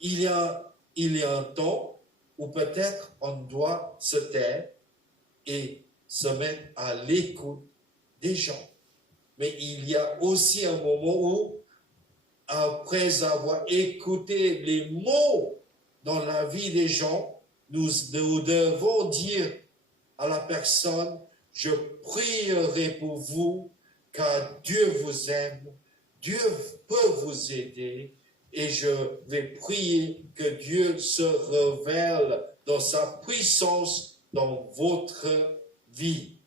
Il y a un temps où peut-être on doit se taire et se mettre à l'écoute des gens. Mais il y a aussi un moment où, après avoir écouté les mots dans la vie des gens, nous devons dire à la personne, je prierai pour vous, car Dieu vous aime, Dieu peut vous aider, et je vais prier que Dieu se révèle dans sa puissance dans votre vie.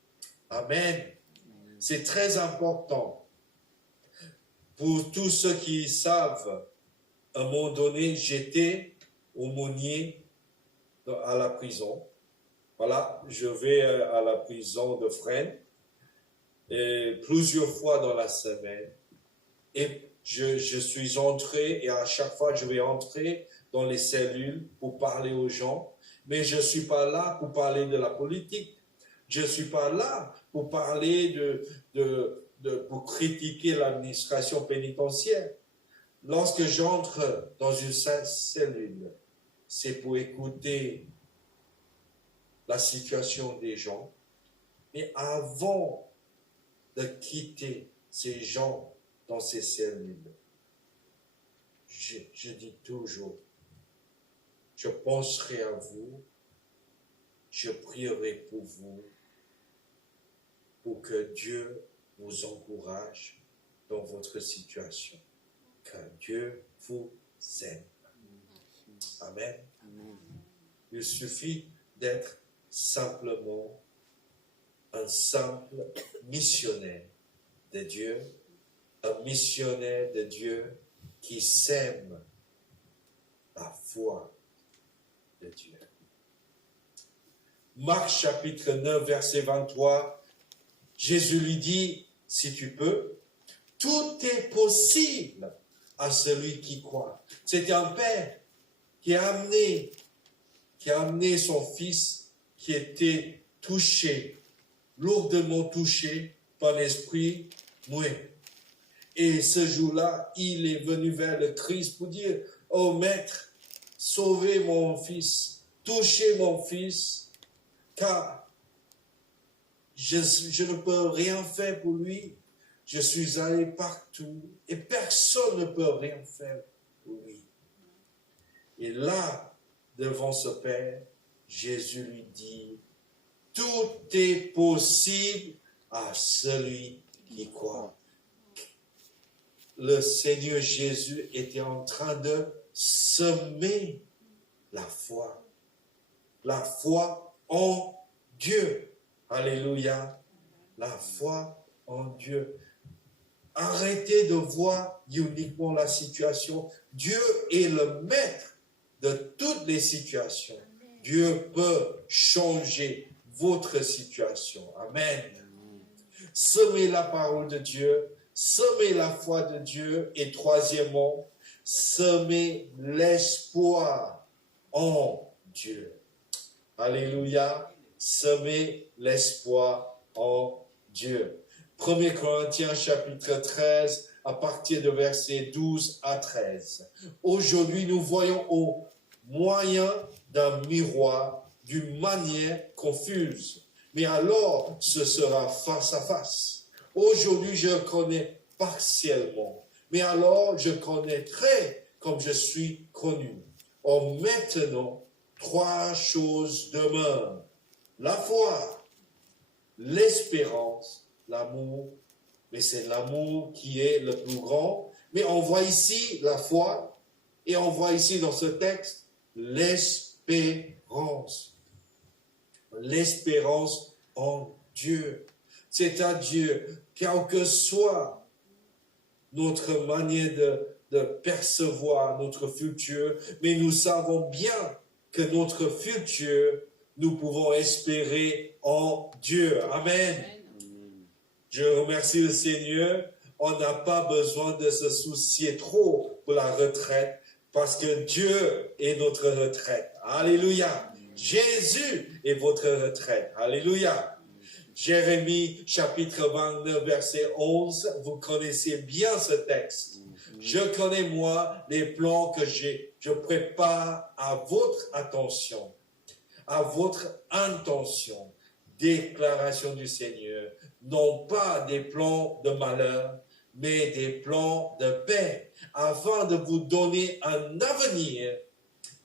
Amen. C'est très important. Pour tous ceux qui savent, à un moment donné, j'étais aumônier à la prison. Voilà, je vais à la prison de Fresnes et plusieurs fois dans la semaine. Et je suis entré et à chaque fois je vais entrer dans les cellules pour parler aux gens. Mais je ne suis pas là pour parler de la politique. Je ne suis pas là pour parler pour critiquer l'administration pénitentiaire. Lorsque j'entre dans une cellule, c'est pour écouter la situation des gens. Mais avant de quitter ces gens dans ces cellules, je dis toujours, je penserai à vous, je prierai pour vous, pour que Dieu vous encourage dans votre situation, car Dieu vous aime. Amen. Il suffit d'être simplement un simple missionnaire de Dieu, un missionnaire de Dieu qui sème la foi de Dieu. Marc chapitre 9, verset 23, Jésus lui dit, si tu peux, tout est possible à celui qui croit. C'était un père qui a amené son fils qui était touché, lourdement touché par l'esprit muet. Et ce jour-là, il est venu vers le Christ pour dire, oh maître, sauvez mon fils, touchez mon fils, car je ne peux rien faire pour lui. Je suis allé partout et personne ne peut rien faire pour lui. Et là, devant ce Père, Jésus lui dit, tout est possible à celui qui croit. Le Seigneur Jésus était en train de semer la foi en Dieu. Alléluia, la foi en Dieu. Arrêtez de voir uniquement la situation. Dieu est le maître de toutes les situations. Dieu peut changer votre situation. Amen. Semez la parole de Dieu, semez la foi de Dieu et troisièmement, semez l'espoir en Dieu. Alléluia, semez l'espoir en Dieu. 1 Corinthiens chapitre 13, à partir de versets 12 à 13. Aujourd'hui, nous voyons au moyen d'un miroir, d'une manière confuse, mais alors ce sera face à face. Aujourd'hui, je connais partiellement, mais alors je connaîtrai comme je suis connu. Or maintenant, 3 choses demeurent. La foi, l'espérance, l'amour, mais c'est l'amour qui est le plus grand. Mais on voit ici la foi et on voit ici dans ce texte l'espérance. L'espérance en Dieu. C'est-à-dire, quelle que soit notre manière de percevoir notre futur, mais nous savons bien que notre futur, nous pouvons espérer en Dieu. Amen. Je remercie le Seigneur. On n'a pas besoin de se soucier trop pour la retraite parce que Dieu est notre retraite. Alléluia. Jésus est votre retraite. Alléluia. Jérémie chapitre 29 verset 11. Vous connaissez bien ce texte. Je connais moi les plans que je prépare à votre attention, à votre intention. Déclaration du Seigneur. Non pas des plans de malheur, mais des plans de paix, afin de vous donner un avenir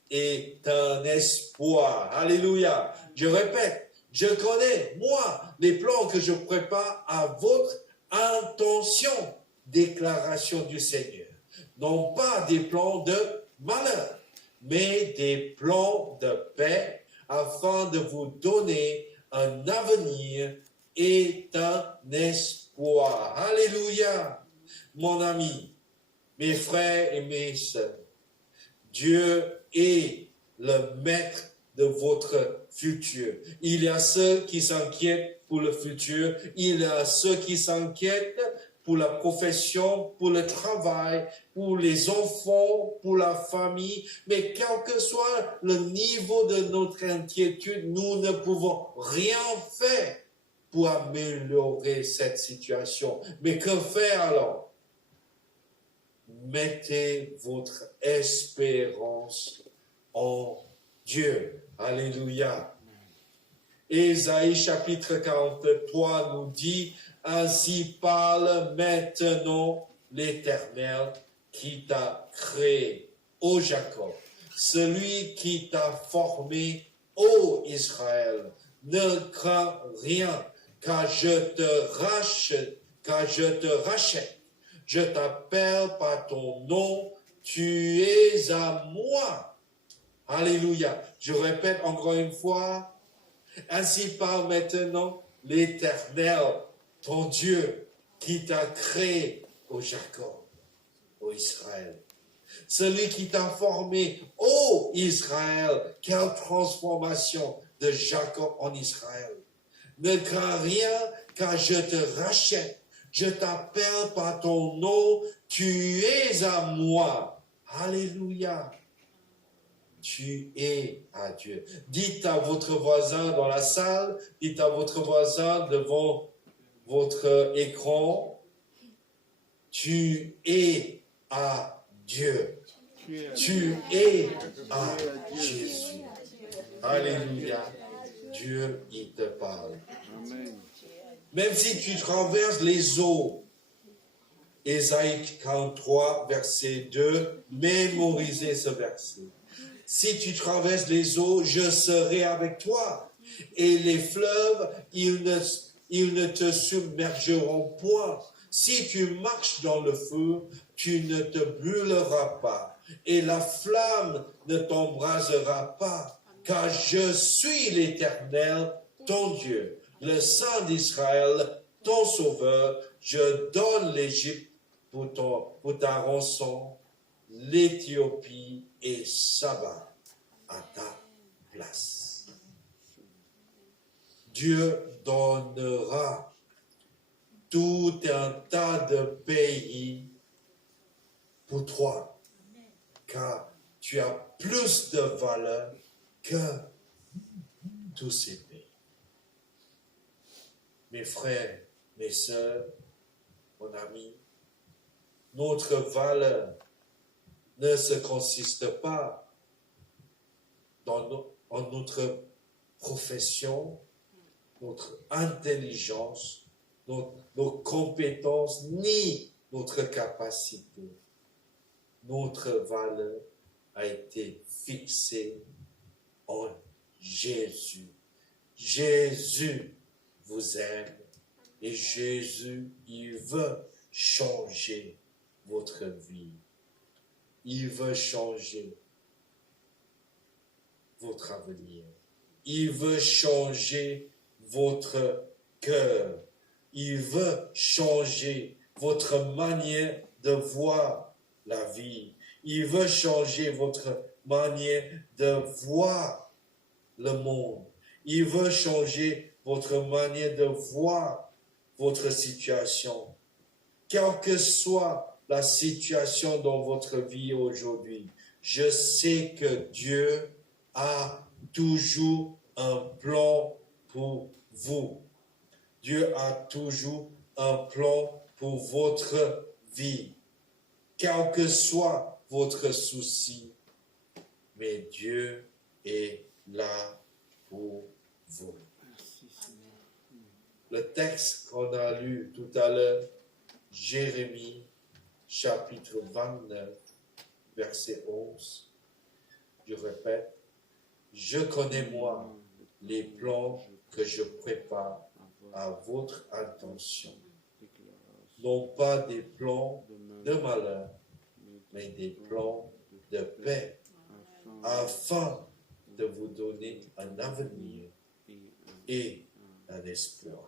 et un espoir. Alléluia. Je répète, je connais, moi, les plans que je prépare à votre intention. Déclaration du Seigneur. Non pas des plans de malheur, mais des plans de paix, afin de vous donner un avenir et un espoir. Alléluia. Mon ami, mes frères et mes sœurs, Dieu est le maître de votre futur. Il y a ceux qui s'inquiètent pour le futur. Il y a ceux qui s'inquiètent pour la profession, pour le travail, pour les enfants, pour la famille. Mais quel que soit le niveau de notre inquiétude, nous ne pouvons rien faire pour améliorer cette situation. Mais que faire alors? Mettez votre espérance en Dieu. Alléluia. Ésaïe chapitre 43 nous dit: ainsi parle maintenant l'Éternel qui t'a créé, ô Jacob, celui qui t'a formé, ô Israël. Ne crains rien, car je te rachète. Je t'appelle par ton nom, tu es à moi. Alléluia. Je répète encore une fois, ainsi parle maintenant l'Éternel, ton Dieu, qui t'a créé, ô Jacob, ô Israël. Celui qui t'a formé, ô Israël. Quelle transformation de Jacob en Israël. Ne crains rien, car je te rachète. Je t'appelle par ton nom, tu es à moi. Alléluia. Tu es à Dieu. Dites à votre voisin dans la salle, dites à votre voisin devant votre écran, tu es à Dieu. Tu es à Jésus. Alléluia. Dieu, il te parle. Même si tu traverses les eaux, Ésaïe 43, verset 2, mémorisez ce verset. Si tu traverses les eaux, je serai avec toi. Et les fleuves, ils ne te submergeront point. Si tu marches dans le feu, tu ne te brûleras pas. Et la flamme ne t'embrasera pas. Car je suis l'Éternel, ton Dieu, le Saint d'Israël, ton Sauveur. Je donne l'Égypte pour ta rançon, l'Éthiopie et Saba à ta place. Dieu donnera tout un tas de pays pour toi, car tu as plus de valeur que tous ces pays. Mes frères, mes sœurs, mon ami, notre valeur ne se consiste pas en notre profession, notre intelligence, nos compétences, ni notre capacité. Notre valeur a été fixée en Jésus. Jésus vous aime et Jésus, il veut changer votre vie. Il veut changer votre avenir. Il veut changer votre cœur. Il veut changer votre manière de voir la vie. Il veut changer votre manière de voir le monde. Il veut changer votre manière de voir votre situation. Quelle que soit la situation dans votre vie aujourd'hui, je sais que Dieu a toujours un plan pour vous. Dieu a toujours un plan pour votre vie. Quel que soit votre souci, mais Dieu est là pour vous. Le texte qu'on a lu tout à l'heure, Jérémie, chapitre 29, verset 11, je répète, « Je connais moi les plans que je prépare à votre intention, non pas des plans de malheur, mais des plans de paix, afin de vous donner un avenir et un espoir. »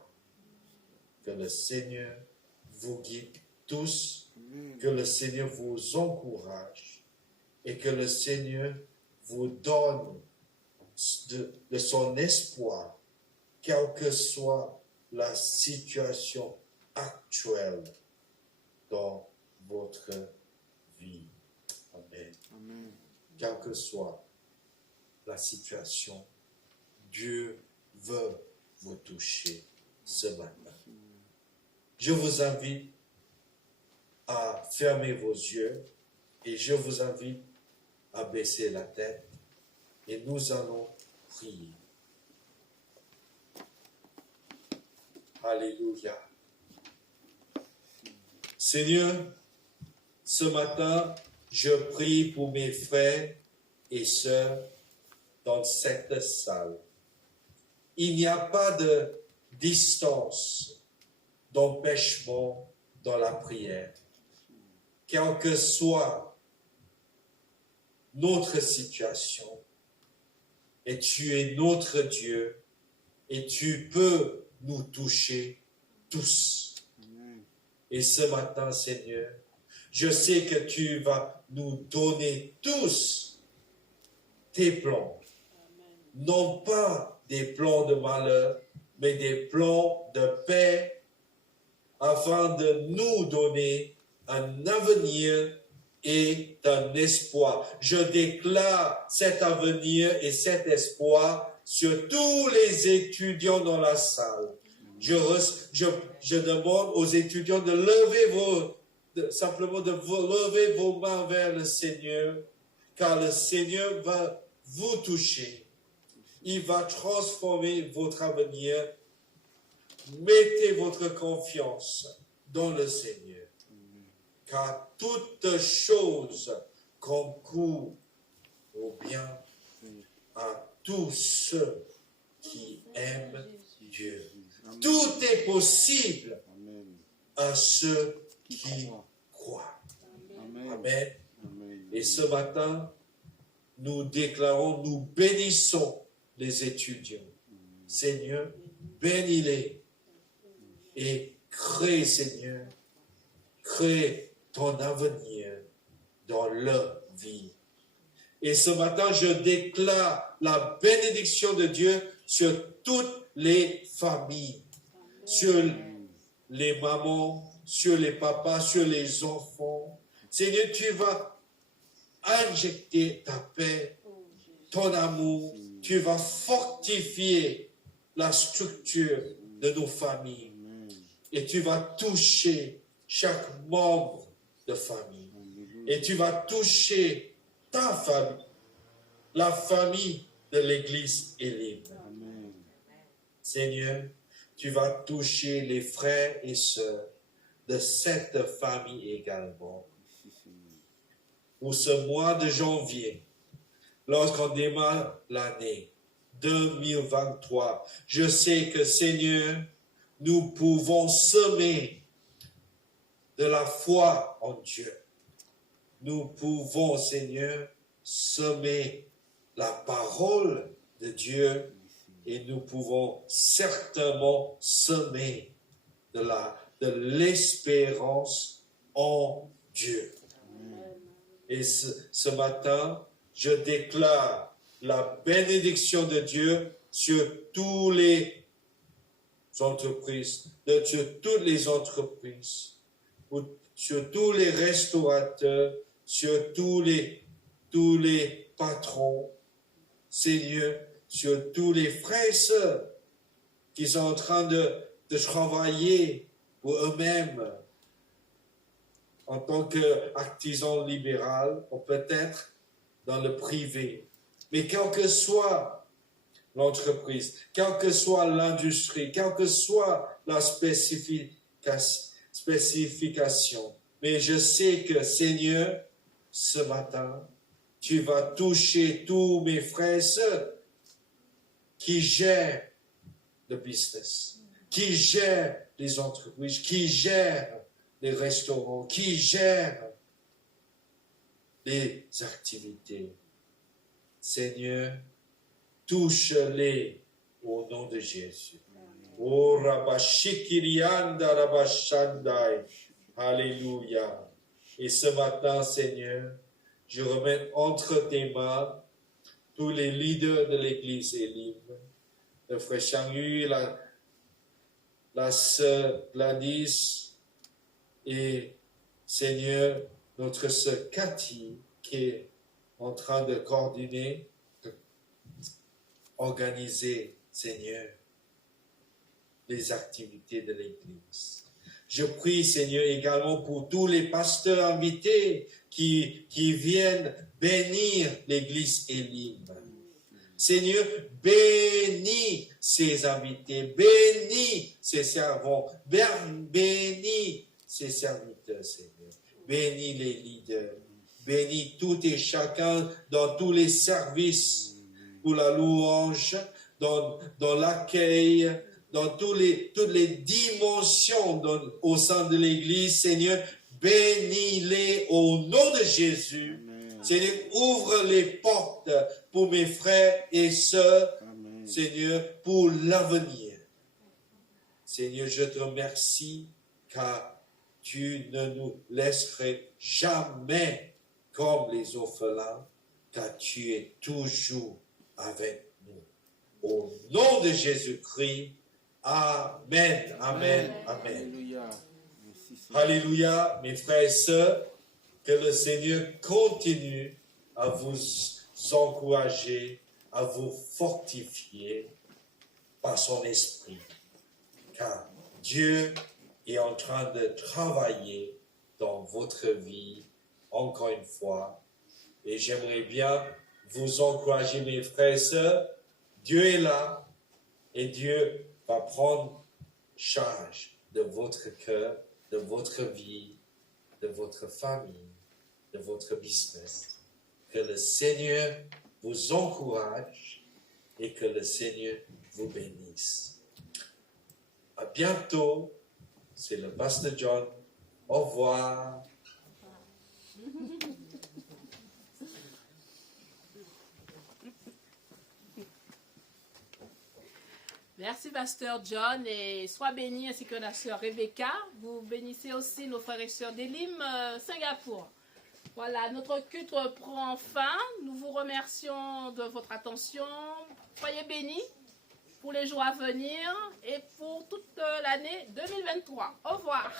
Que le Seigneur vous guide tous, que le Seigneur vous encourage et que le Seigneur vous donne de son espoir, quelle que soit la situation actuelle dans votre vie. Amen. Amen. Quelle que soit la situation, Dieu veut vous toucher ce matin. Je vous invite à fermer vos yeux et je vous invite à baisser la tête et nous allons prier. Alléluia. Seigneur, ce matin, je prie pour mes frères et sœurs dans cette salle. Il n'y a pas de distance, d'empêchement dans la prière. Quelle que soit notre situation, et tu es notre Dieu, et tu peux nous toucher tous. Et ce matin, Seigneur, je sais que tu vas nous donner tous tes plans. Non pas des plans de malheur, mais des plans de paix, afin de nous donner un avenir et un espoir. Je déclare cet avenir et cet espoir sur tous les étudiants dans la salle. Je demande aux étudiants de lever simplement de lever vos mains vers le Seigneur, car le Seigneur va vous toucher. Il va transformer votre avenir. Mettez votre confiance dans le Seigneur, car toute chose concourt au bien à tous ceux qui aiment Dieu. Tout est possible à ceux qui croient. Amen. Et ce matin, nous déclarons, nous bénissons les étudiants. Seigneur, bénis-les. Et crée, Seigneur, crée ton avenir dans leur vie. Et ce matin, je déclare la bénédiction de Dieu sur toutes les familles, sur les mamans, sur les papas, sur les enfants. Seigneur, tu vas injecter ta paix, ton amour, tu vas fortifier la structure de nos familles. Et tu vas toucher chaque membre de famille. Et tu vas toucher ta famille, la famille de l'Église Élim. Seigneur, tu vas toucher les frères et sœurs de cette famille également. Pour ce mois de janvier, lorsqu'on démarre l'année 2023, je sais que, Seigneur, nous pouvons semer de la foi en Dieu. Nous pouvons, Seigneur, semer la parole de Dieu et nous pouvons certainement semer de l'espérance en Dieu. Et ce matin, je déclare la bénédiction de Dieu sur toutes les entreprises, sur tous les restaurateurs, sur tous les patrons, Seigneur, sur tous les frères et sœurs qui sont en train de travailler pour eux-mêmes en tant qu'artisans libéraux, ou peut-être dans le privé. Mais quelle que soit l'entreprise, quelle que soit l'industrie, quelle que soit la spécification, mais je sais que, Seigneur, ce matin, tu vas toucher tous mes frères et sœurs qui gèrent le business, qui gèrent les entreprises, qui gèrent les restaurants, qui gèrent les activités. Seigneur, touche-les au nom de Jésus. Oh, Rabashikirianda Rabashandai. Alléluia. Et ce matin, Seigneur, je remets entre tes mains tous les leaders de l'église Elim, le frère Changu, la sœur Gladys, et Seigneur, notre sœur Cathy, qui est en train de coordonner, organiser, Seigneur, les activités de l'église. Je prie, Seigneur, également pour tous les pasteurs invités qui viennent bénir l'église Elim. Seigneur, bénis ces invités, bénis ces servants, bénis ces serviteurs, Seigneur. Bénis les leaders, bénis tout et chacun dans tous les services pour la louange, dans l'accueil, dans toutes les dimensions au sein de l'Église, Seigneur, bénis-les au nom de Jésus. Amen. Seigneur, ouvre les portes pour mes frères et sœurs, Amen. Seigneur, pour l'avenir. Seigneur, je te remercie car tu ne nous laisserais jamais comme les orphelins, car tu es toujours avec nous. Au nom de Jésus-Christ, Amen, Amen, Amen. Alléluia. Alléluia, mes frères et sœurs, que le Seigneur continue à vous encourager, à vous fortifier par son esprit. Car Dieu est en train de travailler dans votre vie, encore une fois. Et j'aimerais bien vous encourager, mes frères et sœurs. Dieu est là et Dieu va prendre charge de votre cœur, de votre vie, de votre famille, de votre business. Que le Seigneur vous encourage et que le Seigneur vous bénisse. À bientôt. C'est le pasteur John. Au revoir. Merci, pasteur John, et sois béni ainsi que la sœur Rebecca. Vous bénissez aussi nos frères et sœurs d'Elim, Singapour. Voilà, notre culte prend fin. Nous vous remercions de votre attention. Soyez bénis pour les jours à venir et pour toute l'année 2023. Au revoir.